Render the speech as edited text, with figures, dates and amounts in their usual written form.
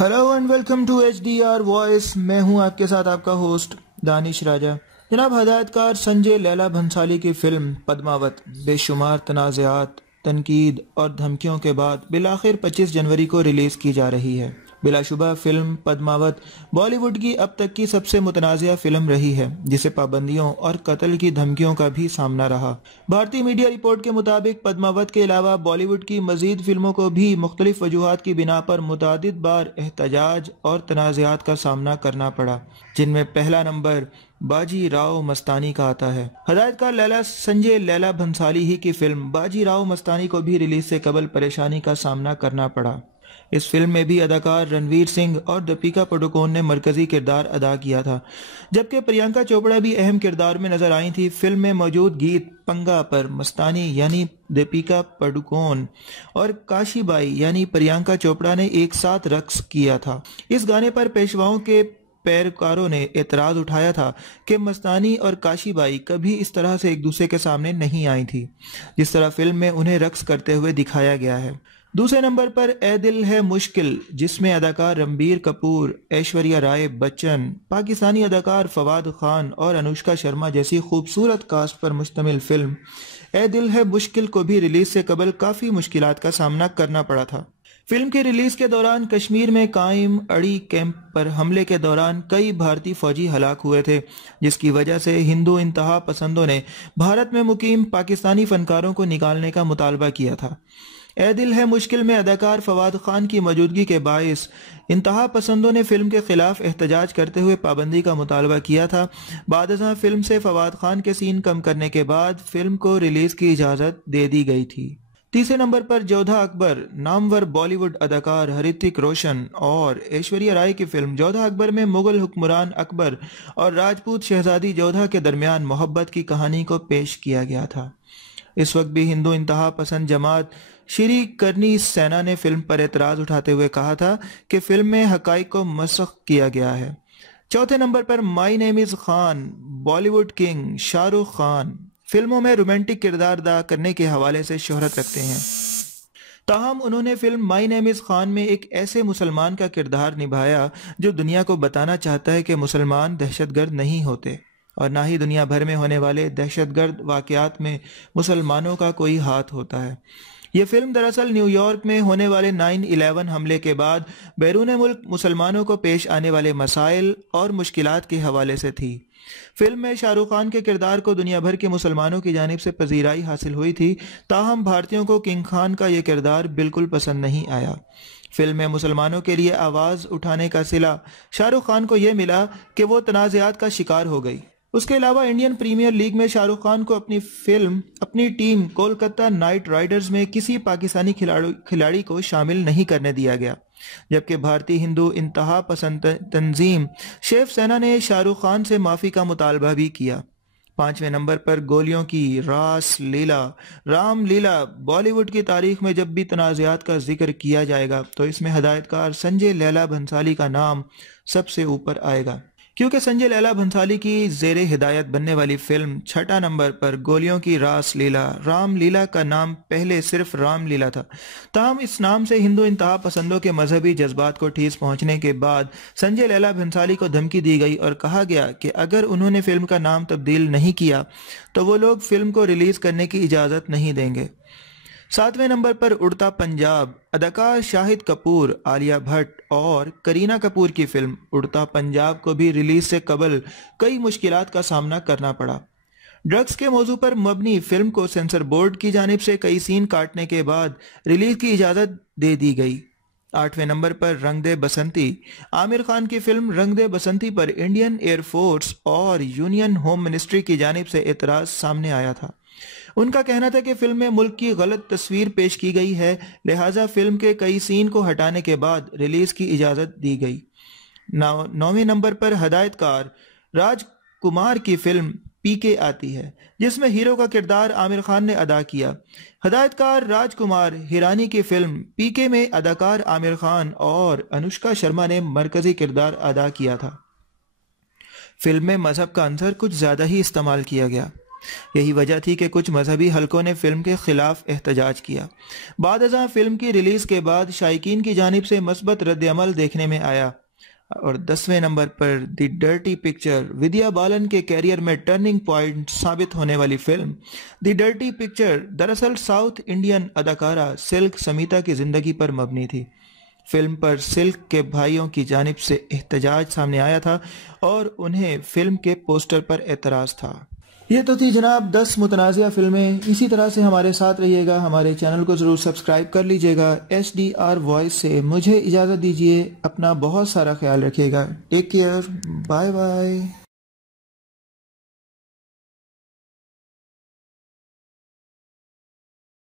Hello and welcome to HDR voice. मैं हूं आपके साथ आपका होस्ट दानिश राजा। जनाब, हदायतकार संजय लैला भंसाली की फिल्म पद्मावत बेशुमार तनाज़ात, तनकीद और धमकियों के बाद बिलाखिर 25 जनवरी को रिलीज की जा रही है। बिलाशुबा फिल्म पद्मावत बॉलीवुड की अब तक की सबसे मुतनाज़िया फिल्म रही है, जिसे पाबंदियों और कत्ल की धमकियों का भी सामना रहा। भारतीय मीडिया रिपोर्ट के मुताबिक पद्मावत के अलावा बॉलीवुड की मजीद फिल्मों को भी मुख्तलिफ वजूहात की बिना पर मुतादिद बार एहतजाज और तनाज़ात का सामना करना पड़ा, जिनमें पहला नंबर बाजी राव मस्तानी का आता है। हदायतकार लैला संजय लैला भंसाली ही की फिल्म बाजी राव मस्तानी को भी रिलीज से कबल परेशानी का सामना करना पड़ा। इस फिल्म में भी अदाकार रणवीर सिंह और दीपिका पादुकोण ने मरकजी किरदार अदा किया था, जबकि प्रियंका चोपड़ा भी अहम किरदार में नजर आई थी। फिल्म में मौजूद गीत पंगा पर मस्तानी यानी दीपिका पादुकोण और काशीबाई यानी प्रियंका चोपड़ा ने एक साथ रक्स किया था। इस गाने पर पेशवाओं के पैरकारों ने एतराज उठाया था कि मस्तानी और काशीबाई कभी इस तरह से एक दूसरे के सामने नहीं आई थी, जिस तरह फिल्म में उन्हें रक्स करते हुए दिखाया गया है। दूसरे नंबर पर ए दिल है मुश्किल, जिसमें अदाकार रणबीर कपूर, ऐश्वर्या राय बच्चन, पाकिस्तानी अदाकार फवाद खान और अनुष्का शर्मा जैसी खूबसूरत कास्ट पर मुश्तमिल फिल्म ए दिल है मुश्किल को भी रिलीज से कबल काफ़ी मुश्किलात का सामना करना पड़ा था। फिल्म के रिलीज के दौरान कश्मीर में कायम अड़ी कैंप पर हमले के दौरान कई भारतीय फौजी हलाक हुए थे, जिसकी वजह से हिंदू इंतहा पसंदों ने भारत में मुकीम पाकिस्तानी फनकारों को निकालने का मुतालबा किया था। ए दिल है मुश्किल में अदाकार फवाद खान की मौजूदगी के बायस इंतहा पसंदों ने फिल्म के खिलाफ एहतजाज करते हुए पाबंदी का मुतालबा किया था। बाद फिल्म से फवाद खान के सीन कम करने के बाद फिल्म को रिलीज की इजाज़त दे दी गई थी। तीसरे नंबर पर जोधा अकबर, नामवर बॉलीवुड अदाकार ऋतिक रोशन और ऐश्वर्या राय की फिल्म जोधा अकबर में मुगल हुक्मरान अकबर और राजपूत शहजादी जोधा के दरमियान मोहब्बत की कहानी को पेश किया गया था। इस वक्त भी हिंदू इंतहा पसंद जमात श्री करनी सेना ने फिल्म पर एतराज उठाते हुए कहा था कि फिल्म में हकाइक को मसख किया गया है। चौथे नंबर पर my name is Khan, Bollywood king Shahrukh Khan फिल्मों में रोमांटिक किरदार अदा करने के हवाले से शोहरत रखते हैं। ताहम उन्होंने film my name is Khan में एक ऐसे मुसलमान का किरदार निभाया जो दुनिया को बताना चाहता है कि मुसलमान दहशतगर्द नहीं होते और ना ही दुनिया भर में होने वाले दहशतगर्द वाक़यात में मुसलमानों का कोई हाथ होता है। यह फिल्म दरअसल न्यूयॉर्क में होने वाले 9/11 हमले के बाद बैरून मुल्क मुसलमानों को पेश आने वाले मसाइल और मुश्किलात के हवाले से थी। फिल्म में शाहरुख खान के किरदार को दुनिया भर के मुसलमानों की जानिब से पजीराई हासिल हुई थी, ताहम भारतीयों को किंग खान का यह किरदार बिल्कुल पसंद नहीं आया। फिल्म में मुसलमानों के लिए आवाज़ उठाने का सिला शाहरुख खान को यह मिला कि वो तनाज़ात का शिकार हो गई। उसके अलावा इंडियन प्रीमियर लीग में शाहरुख खान को अपनी टीम कोलकाता नाइट राइडर्स में किसी पाकिस्तानी खिलाड़ी को शामिल नहीं करने दिया गया, जबकि भारतीय हिंदू इंतहा पसंद तंजीम शिव सेना ने शाहरुख खान से माफ़ी का मुतालबा भी किया। पांचवें नंबर पर गोलियों की रास लीला राम लीला, बॉलीवुड की तारीख में जब भी तनाज़ात का जिक्र किया जाएगा तो इसमें हदायतकार संजय लैला भंसाली का नाम सबसे ऊपर आएगा, क्योंकि संजय लैला भंसाली की ज़ेरे हिदायत बनने वाली फिल्म छठा नंबर पर गोलियों की रास लीला राम लीला का नाम पहले सिर्फ राम लीला था। ताहम इस नाम से हिंदू इंतहा पसंदों के मजहबी जज्बात को ठेस पहुंचने के बाद संजय लैला भंसाली को धमकी दी गई और कहा गया कि अगर उन्होंने फिल्म का नाम तब्दील नहीं किया तो वो लोग फिल्म को रिलीज करने की इजाज़त नहीं देंगे। सातवें नंबर पर उड़ता पंजाब, अदाकार शाहिद कपूर, आलिया भट्ट और करीना कपूर की फिल्म उड़ता पंजाब को भी रिलीज से कबल कई मुश्किलात का सामना करना पड़ा। ड्रग्स के मौजू पर मबनी फिल्म को सेंसर बोर्ड की जानिब से कई सीन काटने के बाद रिलीज की इजाज़त दे दी गई। आठवें नंबर पर रंग दे बसंती, आमिर खान की फिल्म रंग दे बसंती पर इंडियन एयरफोर्स और यूनियन होम मिनिस्ट्री की जानिब से एतराज़ सामने आया था। उनका कहना था कि फिल्म में मुल्क की गलत तस्वीर पेश की गई है, लिहाजा फिल्म के कई सीन को हटाने के बाद रिलीज की इजाज़त दी गई। नौवें नंबर पर हदायतकार राजकुमार की फिल्म पीके आती है, जिसमें हीरो का किरदार आमिर खान ने अदा किया। हदायतकार राजकुमार हिरानी की फिल्म पीके में अदाकार आमिर खान और अनुष्का शर्मा ने मरकजी किरदार अदा किया था। फिल्म में मजहब का अंसर कुछ ज़्यादा ही इस्तेमाल किया गया। یہی وجہ تھی کہ کچھ مذہبی حلقوں نے فلم کے خلاف احتجاج کیا۔ بعد ازاں فلم کی ریلیز کے بعد شائقین کی جانب سے مثبت رد عمل دیکھنے میں آیا، اور 10ویں نمبر پر دی ڈرٹی پکچر، ودیا بالن کے کیریئر میں ٹرننگ پوائنٹ ثابت ہونے والی فلم۔ دی ڈرٹی پکچر دراصل ساؤتھ انڈین اداکارہ سلک سمیتا کی زندگی پر مبنی تھی۔ فلم پر سلک کے بھائیوں کی جانب سے احتجاج سامنے آیا تھا اور انہیں فلم کے پوسٹر پر اعتراض تھا۔ یہ تو تھی جناب 10 متنازعہ فلمیں۔ اسی طرح سے ہمارے ساتھ رہیے گا، ہمارے چینل کو ضرور سبسکرائب کر لیجئے گا۔ SDR وائس سے مجھے اجازت دیجیے، اپنا بہت سارا خیال رکھیے گا۔ Take care, bye bye.